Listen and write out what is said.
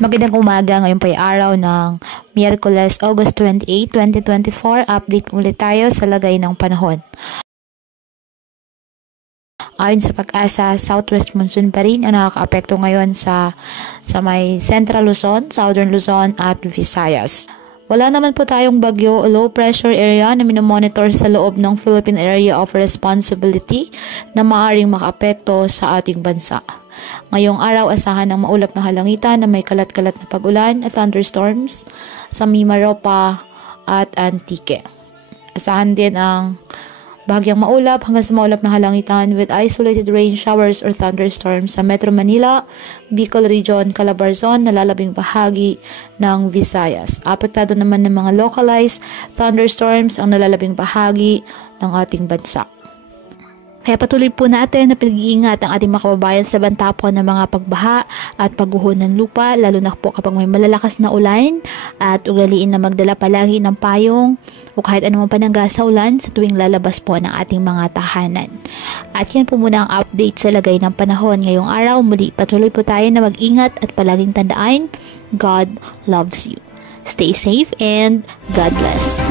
Magandang umaga, ngayon po ay araw ng Miyerkules, August 28, 2024. Update ulit tayo sa lagay ng panahon. Ayon sa pag-asa, southwest monsoon pa rin ang nakakaapekto ngayon sa may Central Luzon, Southern Luzon at Visayas. Wala naman po tayong bagyo o low pressure area na minomonitor sa loob ng Philippine Area of Responsibility na maaaring makaapekto sa ating bansa. Ngayong araw, asahan ng maulap na halangitan na may kalat-kalat na pag-ulan at thunderstorms sa Mimaropa at Antique. Asahan din ang bahagyang maulap hanggang sa maulap na halangitan with isolated rain showers or thunderstorms sa Metro Manila, Bicol Region, Calabarzon, nalalabing bahagi ng Visayas. Apektado naman ng mga localized thunderstorms ang nalalabing bahagi ng ating bansa. Kaya patuloy po natin na pinag-iingat ang ating mga kababayan sa banta po ng mga pagbaha at pagguho ng lupa, lalo na po kapag may malalakas na ulan, at ugaliin na magdala palagi ng payong o kahit anumang panangga sa ulan sa tuwing lalabas po ng ating mga tahanan. At yan po muna ang update sa lagay ng panahon ngayong araw. Muli patuloy po tayo na mag-ingat at palaging tandaan, God loves you. Stay safe and God bless.